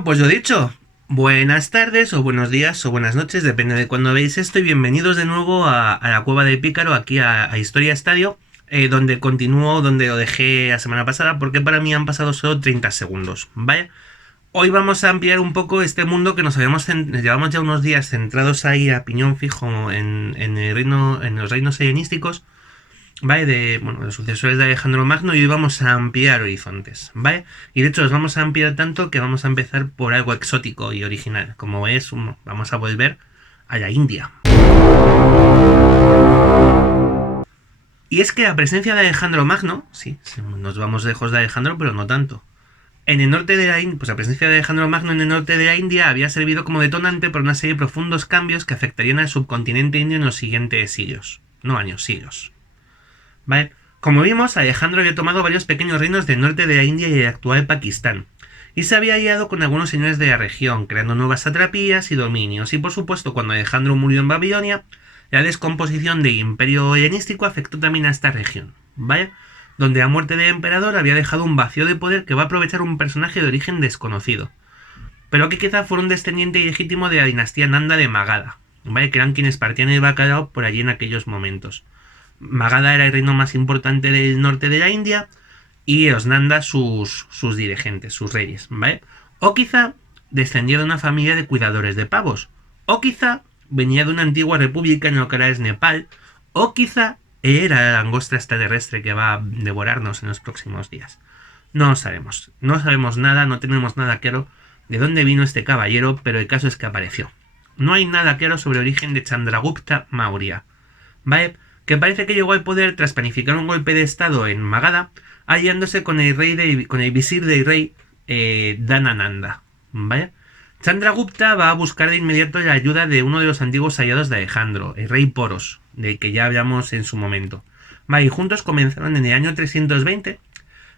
Bueno, pues lo dicho, buenas tardes o buenos días o buenas noches, depende de cuándo veis esto, y bienvenidos de nuevo a la Cueva del Pícaro, aquí a Historia Estadio, donde continúo donde lo dejé la semana pasada, porque para mí han pasado solo 30 segundos, ¿vale? Hoy vamos a ampliar un poco este mundo que llevamos ya unos días centrados ahí a piñón fijo en los reinos helenísticos, ¿vale? De los sucesores de Alejandro Magno, y hoy vamos a ampliar horizontes, ¿vale? Y de hecho los vamos a ampliar tanto que vamos a empezar por algo exótico y original, como es, vamos a volver a la India. Y es que la presencia de Alejandro Magno, sí, nos vamos lejos de Alejandro, pero no tanto. En el norte de la India, pues la presencia de Alejandro Magno en el norte de la India había servido como detonante para una serie de profundos cambios que afectarían al subcontinente indio en los siguientes siglos. No años, siglos. ¿Vale? Como vimos, Alejandro había tomado varios pequeños reinos del norte de la India y el actual Pakistán, y se había aliado con algunos señores de la región, creando nuevas satrapías y dominios, y por supuesto cuando Alejandro murió en Babilonia, la descomposición del imperio helenístico afectó también a esta región, ¿vale? Donde la muerte del emperador había dejado un vacío de poder que va a aprovechar un personaje de origen desconocido, pero que quizá fuera un descendiente ilegítimo de la dinastía Nanda de Magadha, ¿vale? Que eran quienes partían el bacalao por allí en aquellos momentos. Magadha era el reino más importante del norte de la India y los Nanda sus dirigentes, sus reyes, ¿vale? O quizá descendía de una familia de cuidadores de pavos, o quizá venía de una antigua república en lo que ahora es Nepal, o quizá era la langosta extraterrestre que va a devorarnos en los próximos días. No lo sabemos, no sabemos nada, no tenemos nada claro de dónde vino este caballero, pero el caso es que apareció. No hay nada claro sobre el origen de Chandragupta Maurya, ¿vale? Que parece que llegó al poder tras planificar un golpe de estado en Magadha, aliándose con el visir del rey Dhanananda, ¿vale? Chandragupta va a buscar de inmediato la ayuda de uno de los antiguos aliados de Alejandro, el rey Poros, del que ya hablamos en su momento. Vale, y juntos comenzaron en el año 320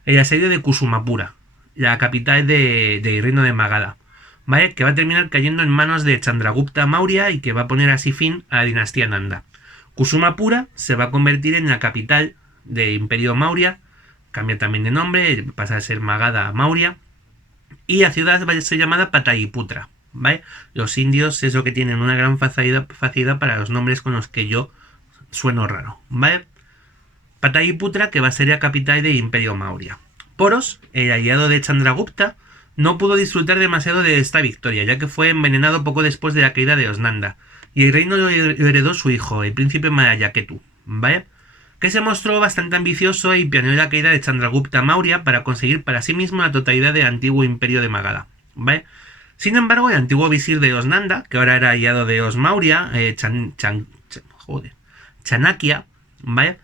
el asedio de Kusumapura, la capital del reino de Magadha, ¿vale? Que va a terminar cayendo en manos de Chandragupta Maurya y que va a poner así fin a la dinastía Nanda. Kusumapura se va a convertir en la capital del Imperio Maurya, cambia también de nombre, pasa a ser Magadha Maurya, y la ciudad va a ser llamada Pataliputra, ¿vale? Los indios es lo que tienen una gran facilidad para los nombres con los que yo sueno raro, ¿vale? Pataliputra, que va a ser la capital del Imperio Maurya. Poros, el aliado de Chandragupta, no pudo disfrutar demasiado de esta victoria, ya que fue envenenado poco después de la caída de los Nanda, y el reino lo heredó su hijo, el príncipe Malayaketu, ¿vale? Que se mostró bastante ambicioso y planeó la caída de Chandragupta Maurya para conseguir para sí mismo la totalidad del antiguo imperio de Magadha, ¿vale? Sin embargo, el antiguo visir de los Nanda, que ahora era aliado de los Maurya, Chanakya, ¿vale?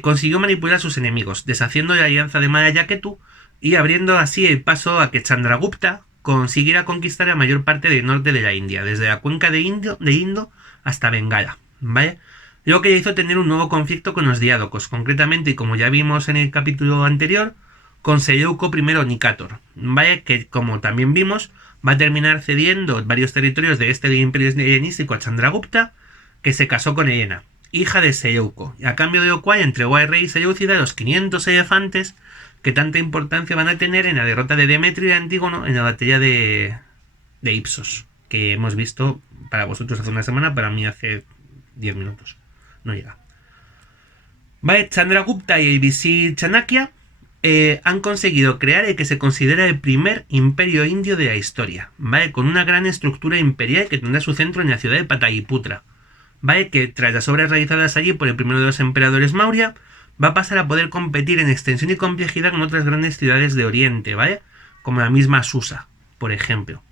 Consiguió manipular a sus enemigos, deshaciendo la alianza de Malayaketu y abriendo así el paso a que Chandragupta consiguiera conquistar la mayor parte del norte de la India, desde la cuenca de Indo hasta Bengala, ¿vale? Lo que hizo tener un nuevo conflicto con los diádocos, concretamente, y como ya vimos en el capítulo anterior, con Seleuco I Nicator, ¿vale? Que como también vimos, va a terminar cediendo varios territorios de este imperio helenístico a Chandragupta, que se casó con Helena, hija de Seleuco, a cambio de lo cual entregó al rey Seleucida los 500 elefantes que tanta importancia van a tener en la derrota de Demetrio y Antígono en la batalla de Ipsos, que hemos visto para vosotros hace una semana, para mí hace 10 minutos. No llega. Vale, Chandragupta y el visir Chanakya han conseguido crear el que se considera el primer imperio indio de la historia, ¿vale? Con una gran estructura imperial que tendrá su centro en la ciudad de Pataliputra, ¿vale? Que tras las obras realizadas allí por el primero de los emperadores Maurya, va a pasar a poder competir en extensión y complejidad con otras grandes ciudades de Oriente, ¿vale? Como la misma Susa, por ejemplo.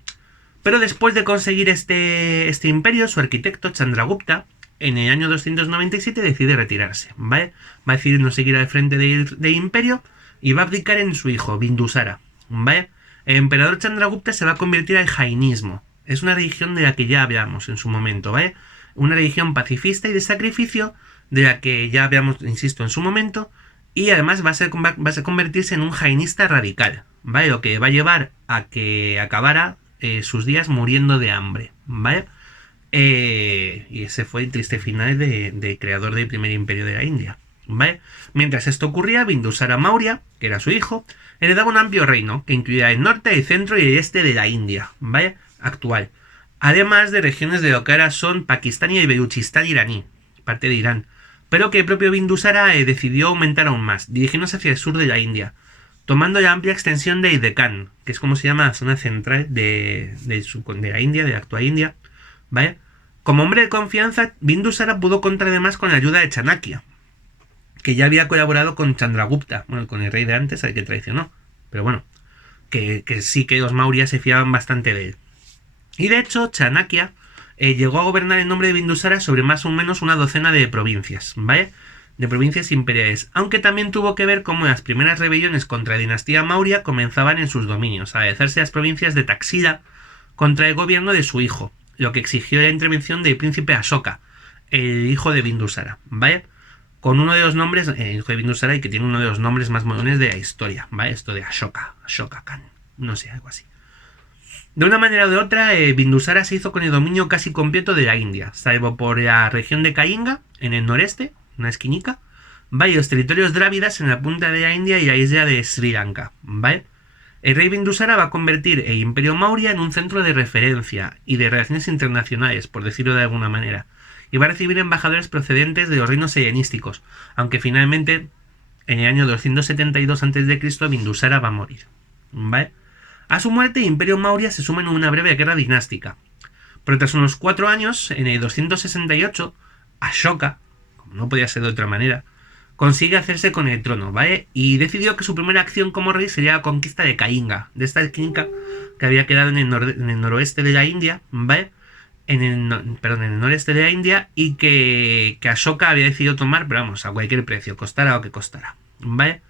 Pero después de conseguir este imperio, su arquitecto Chandragupta, en el año 297 decide retirarse, ¿vale? Va a decidir no seguir al frente del imperio y va a abdicar en su hijo, Bindusara, ¿vale? El emperador Chandragupta se va a convertir al jainismo. Es una religión de la que ya hablamos en su momento, ¿vale? Una religión pacifista y de sacrificio de la que ya hablamos, insisto, en su momento, y además va a convertirse en un jainista radical, ¿vale? Lo que va a llevar a que acabara sus días muriendo de hambre, ¿vale? Y ese fue el triste final del creador del primer imperio de la India, ¿vale? Mientras esto ocurría, Bindusara Maurya, que era su hijo, heredaba un amplio reino que incluía el norte, el centro y el este de la India, ¿vale? Actual. Además de regiones de lo que ahora son Pakistán y el Baluchistán iraní, parte de Irán, pero que el propio Bindusara decidió aumentar aún más, dirigiéndose hacia el sur de la India, tomando la amplia extensión de Deccan, que es como se llama la zona central de la India, de la actual India, ¿vale? Como hombre de confianza, Bindusara pudo contar además con la ayuda de Chanakya, que ya había colaborado con Chandragupta, bueno, con el rey de antes, al que traicionó, pero bueno, que sí que los Maurya se fiaban bastante de él. Y de hecho, Chanakya llegó a gobernar en nombre de Bindusara sobre más o menos una docena de provincias, ¿vale? De provincias imperiales, aunque también tuvo que ver cómo las primeras rebeliones contra la dinastía Maurya comenzaban en sus dominios, a alzarse las provincias de Taxila contra el gobierno de su hijo, lo que exigió la intervención del príncipe Ashoka, el hijo de Bindusara, ¿vale? Con uno de los nombres, el hijo de Bindusara, y que tiene uno de los nombres más molones de la historia, ¿vale? Esto de Ashoka Khan, no sé, algo así. De una manera o de otra, Bindusara se hizo con el dominio casi completo de la India, salvo por la región de Kalinga, en el noreste, una esquinica, ¿vale? Y los territorios drávidas en la punta de la India y la isla de Sri Lanka, ¿vale? El rey Bindusara va a convertir el imperio Maurya en un centro de referencia y de relaciones internacionales, por decirlo de alguna manera, y va a recibir embajadores procedentes de los reinos helenísticos, aunque finalmente, en el año 272 a.C., Bindusara va a morir, ¿vale? A su muerte, el imperio Maurya se suma en una breve guerra dinástica, pero tras unos 4 años, en el 268, Ashoka, como no podía ser de otra manera, consigue hacerse con el trono, ¿vale? Y decidió que su primera acción como rey sería la conquista de Kalinga, de esta esquina que había quedado en el noroeste de la India, ¿vale? En el noreste de la India, y que Ashoka había decidido tomar, pero vamos, a cualquier precio, costara lo que costara, ¿vale?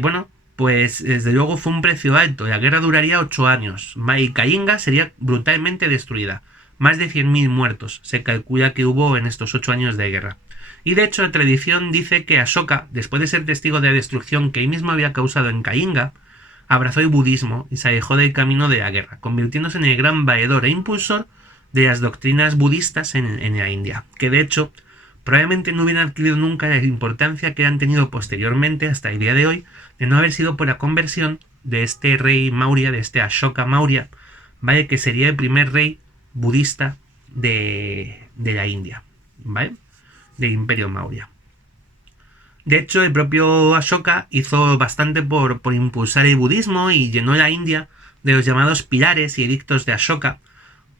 Bueno, pues desde luego fue un precio alto. La guerra duraría 8 años, ¿vale? Y Kalinga sería brutalmente destruida. Más de 100.000 muertos se calcula que hubo en estos 8 años de guerra. Y de hecho la tradición dice que Ashoka, después de ser testigo de la destrucción que él mismo había causado en Kalinga, abrazó el budismo y se alejó del camino de la guerra, convirtiéndose en el gran valedor e impulsor de las doctrinas budistas en la India, que de hecho probablemente no hubieran adquirido nunca la importancia que han tenido posteriormente hasta el día de hoy, de no haber sido por la conversión de este rey Maurya, de este Ashoka Maurya, ¿vale? Que sería el primer rey budista de la India, ¿vale? Del imperio Maurya. De hecho, el propio Ashoka hizo bastante por impulsar el budismo y llenó la India de los llamados pilares y edictos de Ashoka,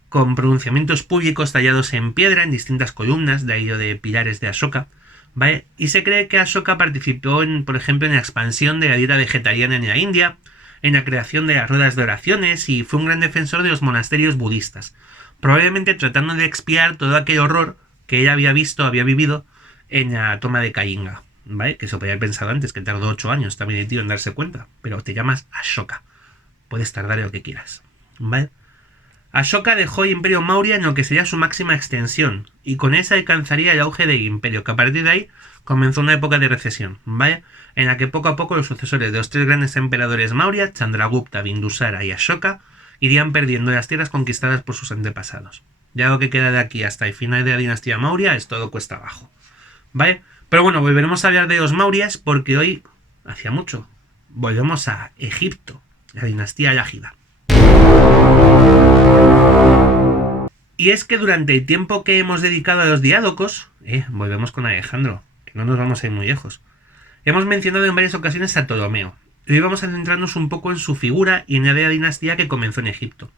con pronunciamientos públicos tallados en piedra en distintas columnas, de ahí lo de pilares de Ashoka, ¿vale? Y se cree que Ashoka participó, por ejemplo, en la expansión de la dieta vegetariana en la India, en la creación de las ruedas de oraciones, y fue un gran defensor de los monasterios budistas, probablemente tratando de expiar todo aquel horror que él había vivido en la toma de Kalinga, ¿vale? Que se podía haber pensado antes, que tardó 8 años también el tío en darse cuenta, pero te llamas Ashoka, puedes tardar lo que quieras, ¿vale? Ashoka dejó el imperio Maurya en lo que sería su máxima extensión, y con esa alcanzaría el auge del imperio, que a partir de ahí comenzó una época de recesión, ¿vale? En la que poco a poco los sucesores de los 3 grandes emperadores Maurya, Chandragupta, Bindusara y Ashoka, irían perdiendo las tierras conquistadas por sus antepasados. Ya lo que queda de aquí hasta el final de la dinastía Maurya es todo cuesta abajo, ¿vale? Pero bueno, volveremos a hablar de los Mauryas porque hoy, hacía mucho, volvemos a Egipto, la dinastía Yágida. Y es que durante el tiempo que hemos dedicado a los diádocos, volvemos con Alejandro, que no nos vamos a ir muy lejos, hemos mencionado en varias ocasiones a Ptolomeo. Hoy vamos a centrarnos un poco en su figura y en la dinastía que comenzó en Egipto.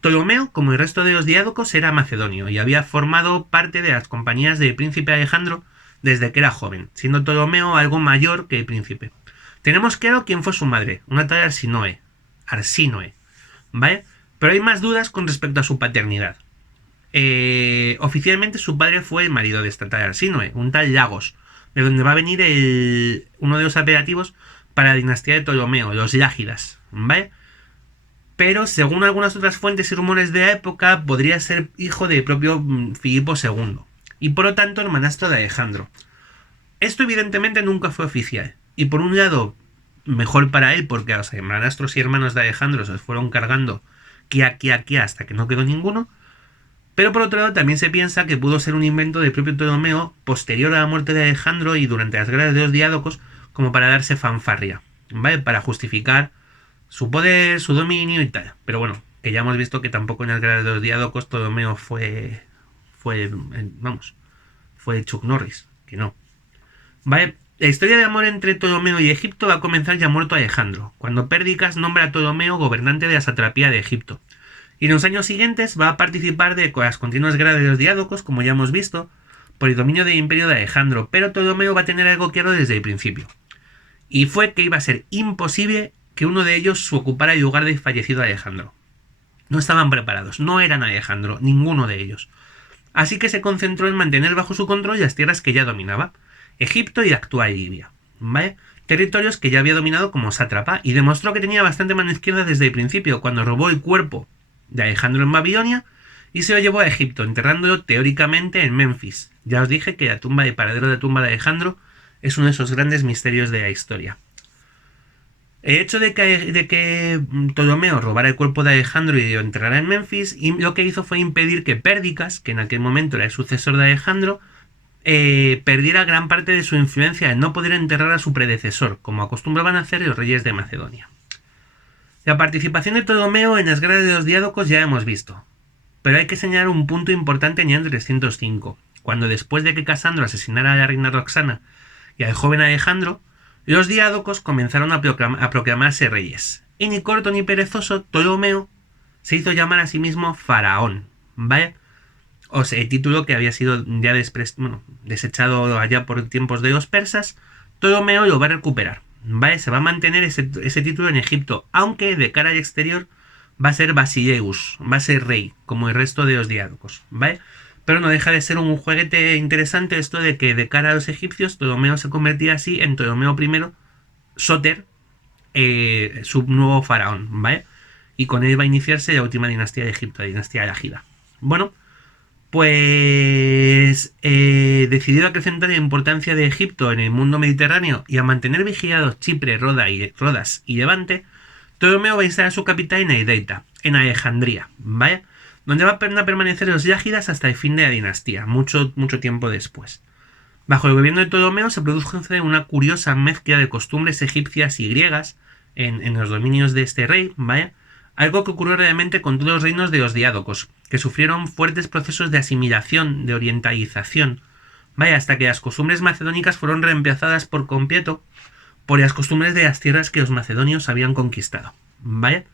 Ptolomeo, como el resto de los diádocos, era macedonio y había formado parte de las compañías del príncipe Alejandro desde que era joven, siendo Ptolomeo algo mayor que el príncipe. Tenemos claro quién fue su madre, una tal Arsínoe, ¿vale? Pero hay más dudas con respecto a su paternidad. Oficialmente su padre fue el marido de esta tal Arsínoe, un tal Lagos, de donde va a venir uno de los apelativos para la dinastía de Ptolomeo, los Yágidas, ¿vale? Pero según algunas otras fuentes y rumores de la época, podría ser hijo del propio Filipo II, y por lo tanto hermanastro de Alejandro. Esto evidentemente nunca fue oficial, y por un lado, mejor para él, porque a los hermanastros y hermanos de Alejandro se los fueron cargando hasta que no quedó ninguno, Pero por otro lado también se piensa que pudo ser un invento del propio Ptolomeo posterior a la muerte de Alejandro y durante las guerras de los Diádocos, como para darse fanfarria, ¿vale? Para justificar su poder, su dominio y tal. Pero bueno, que ya hemos visto que tampoco en las guerras de los Diádocos Ptolomeo fue Chuck Norris, que no. ¿Vale? La historia de amor entre Ptolomeo y Egipto va a comenzar ya muerto Alejandro, cuando Pérdicas nombra a Ptolomeo gobernante de la satrapía de Egipto. Y en los años siguientes va a participar de las continuas guerras de los Diádocos, como ya hemos visto, por el dominio del imperio de Alejandro, pero Ptolomeo va a tener algo claro desde el principio. Y fue que iba a ser imposible que uno de ellos ocupara el lugar del fallecido Alejandro. No estaban preparados, no eran Alejandro, ninguno de ellos. Así que se concentró en mantener bajo su control las tierras que ya dominaba, Egipto y actual Libia, ¿vale? Territorios que ya había dominado como sátrapa, y demostró que tenía bastante mano izquierda desde el principio, cuando robó el cuerpo de Alejandro en Babilonia y se lo llevó a Egipto, enterrándolo teóricamente en Memphis. Ya os dije que la tumba y paradero de la tumba de Alejandro es uno de esos grandes misterios de la historia. El hecho de que Ptolomeo robara el cuerpo de Alejandro y lo enterrara en Memphis, y lo que hizo fue impedir que Pérdicas, que en aquel momento era el sucesor de Alejandro, perdiera gran parte de su influencia en no poder enterrar a su predecesor, como acostumbraban a hacer los reyes de Macedonia. La participación de Ptolomeo en las guerras de los Diádocos ya hemos visto, pero hay que señalar un punto importante en el año 305, cuando después de que Casandro asesinara a la reina Roxana y al joven Alejandro, los Diádocos comenzaron a proclamarse reyes, y ni corto ni perezoso, Ptolomeo se hizo llamar a sí mismo faraón, ¿vale? O sea, el título que había sido ya desechado allá por tiempos de los persas, Ptolomeo lo va a recuperar, ¿vale? Se va a mantener ese título en Egipto, aunque de cara al exterior va a ser Basileus, va a ser rey, como el resto de los Diádocos, ¿vale? Pero no deja de ser un jueguete interesante esto de que de cara a los egipcios Ptolomeo se convertía así en Ptolomeo I Soter, su nuevo faraón, ¿vale? Y con él va a iniciarse la última dinastía de Egipto, la dinastía Alágida. Bueno, pues decidido a acrecentar la importancia de Egipto en el mundo mediterráneo y a mantener vigilados Chipre, Rodas y Levante, Ptolomeo va a instalar su capital en Eideita, en Alejandría, ¿vale? Donde van a permanecer los Yágidas hasta el fin de la dinastía, mucho tiempo después. Bajo el gobierno de Ptolomeo se produjo una curiosa mezcla de costumbres egipcias y griegas en los dominios de este rey, ¿vale? Algo que ocurrió realmente con todos los reinos de los Diádocos, que sufrieron fuertes procesos de asimilación, de orientalización, ¿vale? Hasta que las costumbres macedónicas fueron reemplazadas por completo por las costumbres de las tierras que los macedonios habían conquistado, ¿vale?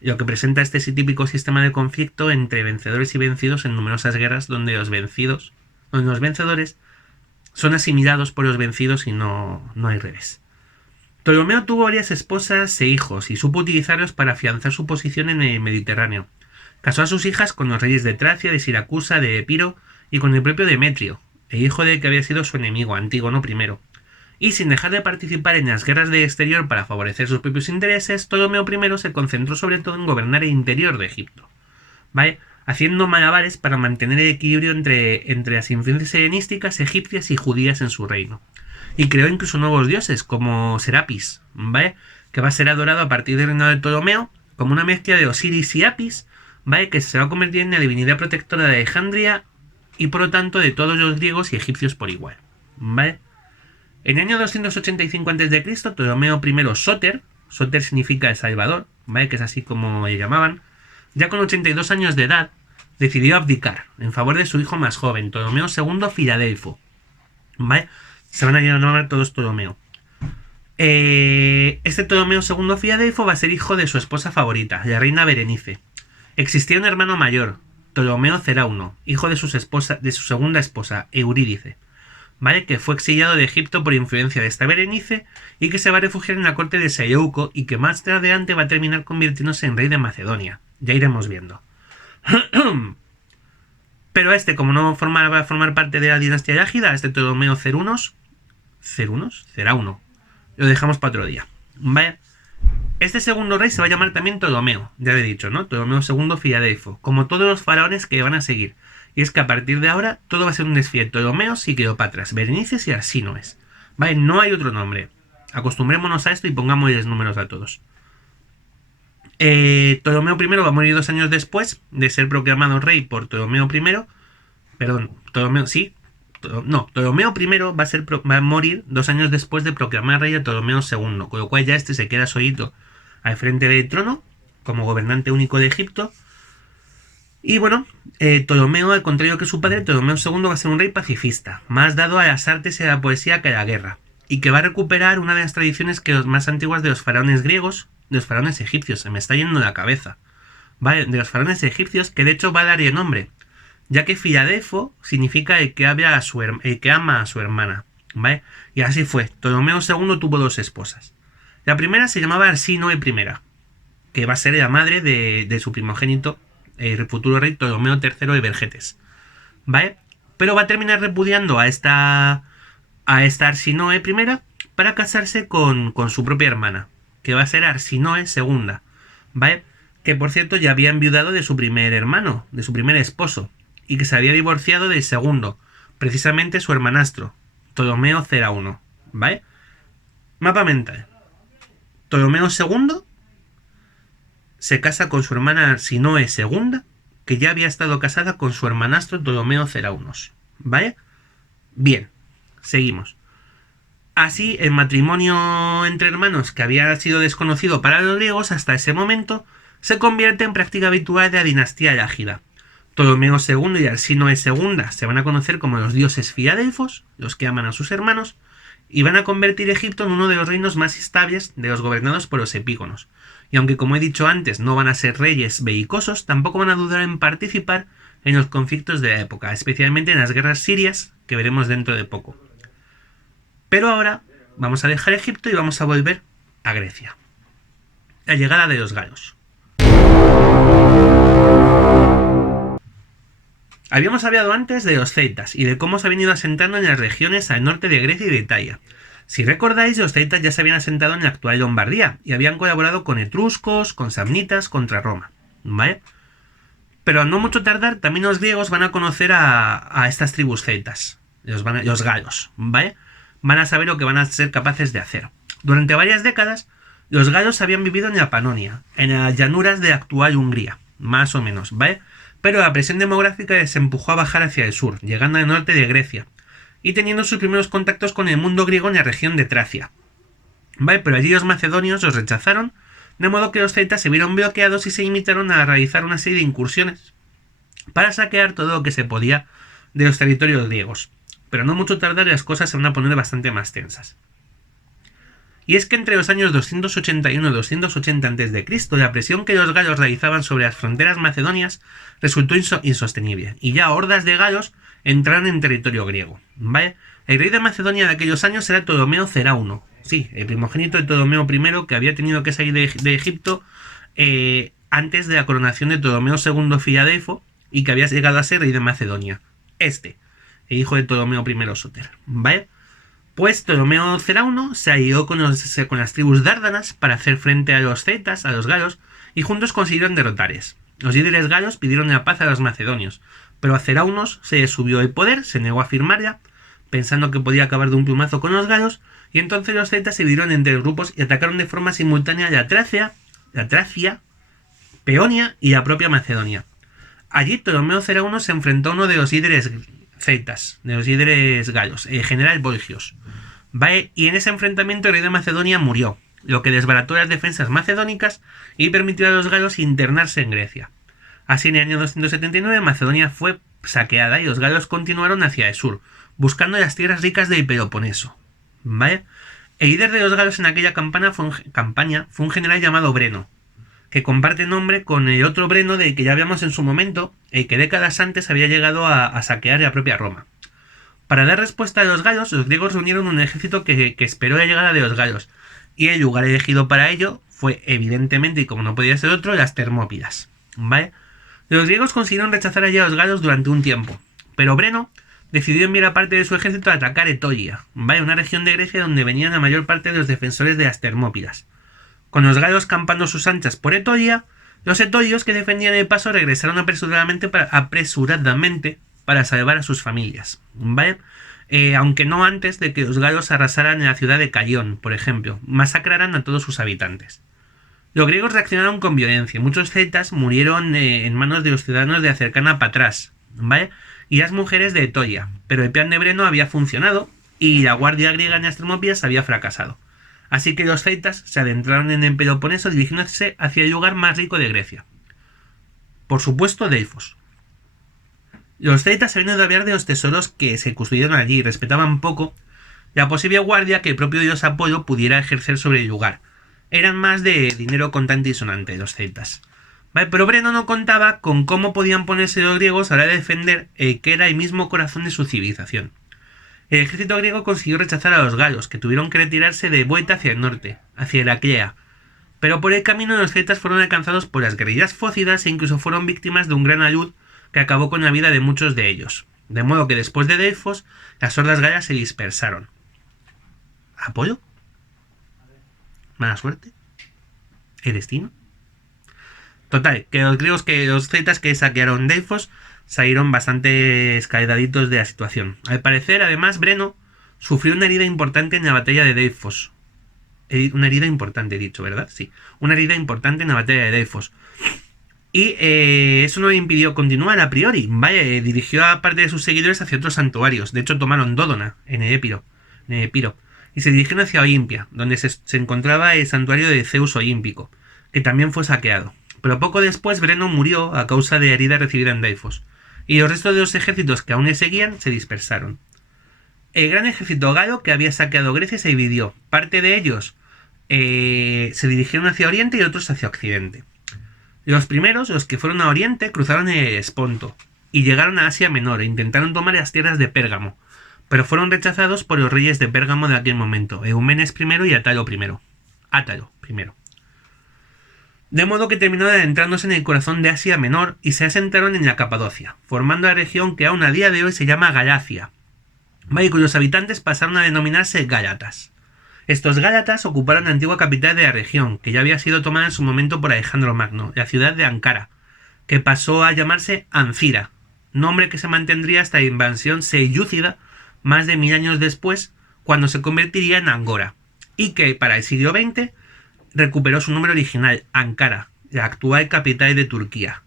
Lo que presenta este típico sistema de conflicto entre vencedores y vencidos en numerosas guerras donde los vencedores son asimilados por los vencidos y no hay revés. Ptolomeo tuvo varias esposas e hijos y supo utilizarlos para afianzar su posición en el Mediterráneo. Casó a sus hijas con los reyes de Tracia, de Siracusa, de Epiro y con el propio Demetrio, el hijo del que había sido su enemigo, Antígono I. Y sin dejar de participar en las guerras de exterior para favorecer sus propios intereses, Ptolomeo I se concentró sobre todo en gobernar el interior de Egipto, ¿vale? Haciendo malabares para mantener el equilibrio entre las influencias helenísticas, egipcias y judías en su reino. Y creó incluso nuevos dioses, como Serapis, ¿vale? Que va a ser adorado a partir del reino de Ptolomeo como una mezcla de Osiris y Apis, ¿vale? Que se va a convertir en la divinidad protectora de Alejandría y por lo tanto de todos los griegos y egipcios por igual, ¿vale? En el año 285 a.C., Ptolomeo I Soter significa el Salvador, ¿vale? Que es así como le llamaban, ya con 82 años de edad, decidió abdicar en favor de su hijo más joven, Ptolomeo II Filadelfo, ¿vale? Se van a llamar todos Ptolomeo. Este Ptolomeo II Filadelfo va a ser hijo de su esposa favorita, la reina Berenice. Existía un hermano mayor, Ptolomeo Cerauno, hijo de su segunda esposa, Eurídice, ¿vale? Que fue exiliado de Egipto por influencia de esta Berenice y que se va a refugiar en la corte de Seleuco y que más adelante va a terminar convirtiéndose en rey de Macedonia. Ya iremos viendo. Pero como no va a formar parte de la dinastía Alágida, Ptolomeo Cerauno, lo dejamos para otro día, ¿vale? Este segundo rey se va a llamar también Ptolomeo, ya lo he dicho, ¿no? Ptolomeo II Filadelfo, como todos los faraones que van a seguir. Y es que a partir de ahora todo va a ser un desfile: Ptolomeos y Cleopatras, Berenices y Arsínoes, ¿vale? No hay otro nombre. Acostumbrémonos a esto y pongámosles números a todos. Ptolomeo I va a morir 2 años después de ser proclamado rey por Ptolomeo I. Perdón, Ptolomeo, sí. No, Ptolomeo I va a morir 2 años después de proclamar rey a Ptolomeo II, con lo cual ya este se queda solito al frente del trono como gobernante único de Egipto. Y bueno, Ptolomeo, al contrario que su padre, Ptolomeo II va a ser un rey pacifista, más dado a las artes y a la poesía que a la guerra, y que va a recuperar una de las tradiciones más antiguas de los faraones griegos, de los faraones egipcios. Se me está yendo la cabeza. ¿Vale? De los faraones egipcios, que de hecho va a darle nombre, ya que Filadelfo significa el que ama a su hermana. ¿Vale? Y así fue. Ptolomeo II tuvo 2 esposas. La primera se llamaba Arsinoe I, que va a ser la madre de su primogénito, el futuro rey Ptolomeo III de Vergetes. ¿Vale? Pero va a terminar repudiando a esta Arsinoe I para casarse con su propia hermana, que va a ser Arsinoe II. ¿Vale? Que por cierto ya había enviudado de su primer hermano, de su primer esposo, y que se había divorciado del segundo, precisamente su hermanastro, Ptolomeo I. ¿Vale? Mapa mental. Ptolomeo II se casa con su hermana Arsinoe II, que ya había estado casada con su hermanastro Ptolomeo I. ¿Vale? Bien, seguimos. Así, el matrimonio entre hermanos, que había sido desconocido para los griegos hasta ese momento, se convierte en práctica habitual de la dinastía elágida. Ptolomeo II y Arsinoe II se van a conocer como los dioses filadelfos, los que aman a sus hermanos, y van a convertir Egipto en uno de los reinos más estables de los gobernados por los epígonos. Y aunque, como he dicho antes, no van a ser reyes belicosos, tampoco van a dudar en participar en los conflictos de la época, especialmente en las guerras sirias, que veremos dentro de poco. Pero ahora vamos a dejar Egipto y vamos a volver a Grecia. La llegada de los galos. Habíamos hablado antes de los celtas y de cómo se habían ido asentando en las regiones al norte de Grecia y de Italia. Si recordáis, los celtas ya se habían asentado en la actual Lombardía y habían colaborado con etruscos, con samnitas, contra Roma. ¿Vale? Pero a no mucho tardar, también los griegos van a conocer a estas tribus celtas, los galos. ¿Vale? Van a saber lo que van a ser capaces de hacer. Durante varias décadas, los galos habían vivido en la Panonia, en las llanuras de actual Hungría, más o menos, ¿vale? Pero la presión demográfica les empujó a bajar hacia el sur, llegando al norte de Grecia, y teniendo sus primeros contactos con el mundo griego en la región de Tracia. ¿Vale? Pero allí los macedonios los rechazaron, de modo que los celtas se vieron bloqueados y se limitaron a realizar una serie de incursiones para saquear todo lo que se podía de los territorios griegos. Pero no mucho tardar las cosas se van a poner bastante más tensas. Y es que entre los años 281 y 280 a.C., la presión que los galos realizaban sobre las fronteras macedonias resultó insostenible, y ya hordas de galos entraron en territorio griego. ¿Vale? El rey de Macedonia de aquellos años era Ptolomeo II, sí, el primogénito de Ptolomeo I, que había tenido que salir de Egipto antes de la coronación de Ptolomeo II Filadelfo, y que había llegado a ser rey de Macedonia. El hijo de Ptolomeo I Sóter. ¿Vale? Pues Ptolomeo II se alió con las tribus dárdanas para hacer frente a los celtas, a los galos, y juntos consiguieron derrotarles. Los líderes galos pidieron la paz a los macedonios, pero a Ceraunos se le subió el poder, se negó a firmarla, pensando que podía acabar de un plumazo con los galos, y entonces los celtas se dividieron entre grupos y atacaron de forma simultánea la Tracia, Peonia y la propia Macedonia. Allí Ptolomeo II se enfrentó a uno de los líderes celtas, de los líderes galos, el general Volgios. ¿Vale? Y en ese enfrentamiento el rey de Macedonia murió, lo que desbarató las defensas macedónicas y permitió a los galos internarse en Grecia. Así, en el año 279 Macedonia fue saqueada y los galos continuaron hacia el sur, buscando las tierras ricas del Peloponeso. ¿Vale? El líder de los galos en aquella campaña fue un general llamado Breno, que comparte nombre con el otro Breno del que ya habíamos en su momento, el que décadas antes había llegado a saquear la propia Roma. Para dar respuesta a los galos, los griegos reunieron un ejército que esperó la llegada de los galos, y el lugar elegido para ello fue, evidentemente, y como no podía ser otro, las Termópilas. ¿Vale? Los griegos consiguieron rechazar allí a los galos durante un tiempo, pero Breno decidió enviar a parte de su ejército a atacar Etolia, ¿vale? Una región de Grecia donde venían la mayor parte de los defensores de las Termópilas. Con los galos campando sus anchas por Etolia, los etolios que defendían el paso regresaron apresuradamente para salvar a sus familias, ¿vale? Aunque no antes de que los galos arrasaran en la ciudad de Caión, por ejemplo, masacraran a todos sus habitantes. Los griegos reaccionaron con violencia. Muchos celtas murieron en manos de los ciudadanos de Acercana Patras, ¿vale? Y las mujeres de Etolia. Pero el plan de Breno había funcionado y la guardia griega en las Termópilas había fracasado. Así que los celtas se adentraron en el Peloponeso dirigiéndose hacia el lugar más rico de Grecia. Por supuesto, Delfos. Los celtas habían oído hablar de los tesoros que se custodiaron allí y respetaban poco la posible guardia que el propio dios Apolo pudiera ejercer sobre el lugar. Eran más de dinero contante y sonante los celtas. ¿Vale? Pero Breno no contaba con cómo podían ponerse los griegos a la hora de defender el que era el mismo corazón de su civilización. El ejército griego consiguió rechazar a los galos, que tuvieron que retirarse de vuelta hacia el norte, hacia Heraclea. Pero por el camino los celtas fueron alcanzados por las guerrillas fócidas e incluso fueron víctimas de un gran alud que acabó con la vida de muchos de ellos. De modo que después de Delfos, las hordas gallas se dispersaron. ¿Apolo? ¿Mala suerte? ¿El destino? Total, que los celtas que saquearon Delfos salieron bastante escaldaditos de la situación. Al parecer, además, Breno sufrió una herida importante en la batalla de Delfos. Una herida importante, he dicho, ¿verdad? Sí. Una herida importante en la batalla de Delfos. Y eso no le impidió continuar a priori. Vaya, dirigió a parte de sus seguidores hacia otros santuarios. De hecho, tomaron Dódona, en el Epiro. Y se dirigieron hacia Olimpia, donde se encontraba el santuario de Zeus Olímpico, que también fue saqueado. Pero poco después Breno murió a causa de herida recibida en Delfos, y los restos de los ejércitos que aún le seguían se dispersaron. El gran ejército galo que había saqueado Grecia se dividió. Parte de ellos se dirigieron hacia Oriente y otros hacia Occidente. Los primeros, los que fueron a Oriente, cruzaron el Esponto y llegaron a Asia Menor e intentaron tomar las tierras de Pérgamo, pero fueron rechazados por los reyes de Pérgamo de aquel momento, Eumenes I y Átalo I. De modo que terminaron adentrándose en el corazón de Asia Menor y se asentaron en la Capadocia, formando la región que aún a día de hoy se llama Galacia, y cuyos habitantes pasaron a denominarse gálatas. Estos gálatas ocuparon la antigua capital de la región, que ya había sido tomada en su momento por Alejandro Magno, la ciudad de Ankara, que pasó a llamarse Ancira, nombre que se mantendría hasta la invasión selyúcida más de 1000 años después, cuando se convertiría en Angora, y que para el siglo XX recuperó su nombre original, Ankara, la actual capital de Turquía.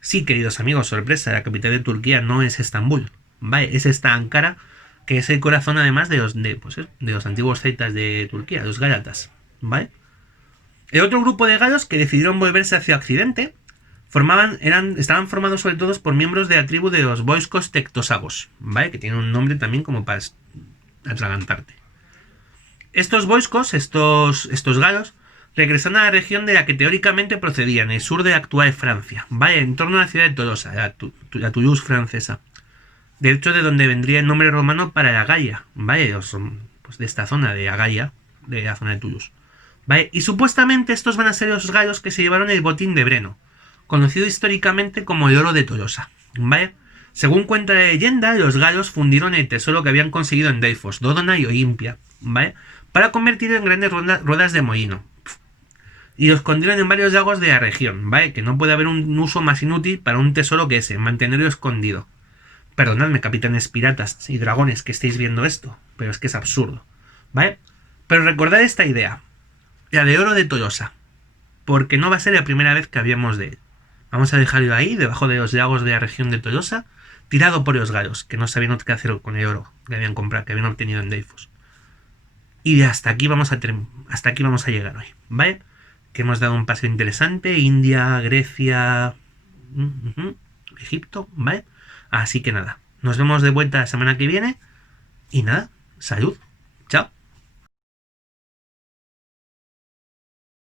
Sí, queridos amigos, sorpresa, la capital de Turquía no es Estambul, ¿vale? Es esta Ankara, que es el corazón además de los antiguos celtas de Turquía, los gálatas, ¿vale? El otro grupo de galos que decidieron volverse hacia Occidente estaban formados sobre todo por miembros de la tribu de los Voiscos Tectosagos, ¿vale? Que tiene un nombre también como para atragantarte. Estos Voiscos, estos galos, regresaron a la región de la que teóricamente procedían, el sur de la actual Francia, ¿vale? En torno a la ciudad de Tolosa, la Toulouse francesa. De hecho, de donde vendría el nombre romano para la Galia, ¿vale? Pues de esta zona de Agaia, de la zona de Toulouse, ¿vale? Y supuestamente estos van a ser los galos que se llevaron el botín de Breno, conocido históricamente como el oro de Tolosa, ¿vale? Según cuenta la leyenda, los galos fundieron el tesoro que habían conseguido en Delfos, Dódona y Olimpia, ¿vale? Para convertirlo en grandes ruedas de molino. Y lo escondieron en varios lagos de la región, ¿vale? Que no puede haber un uso más inútil para un tesoro que ese, mantenerlo escondido. Perdonadme, capitanes piratas y dragones que estéis viendo esto, pero es que es absurdo, ¿vale? Pero recordad esta idea, la de oro de Tolosa, porque no va a ser la primera vez que hablemos de él. Vamos a dejarlo ahí, debajo de los lagos de la región de Tolosa, tirado por los galos, que no sabían qué hacer con el oro que habían comprado, que habían obtenido en Delfos. Y hasta aquí vamos a llegar hoy, ¿vale? Que hemos dado un paseo interesante, India, Grecia, Egipto, ¿vale? Así que nada, nos vemos de vuelta la semana que viene y nada, salud.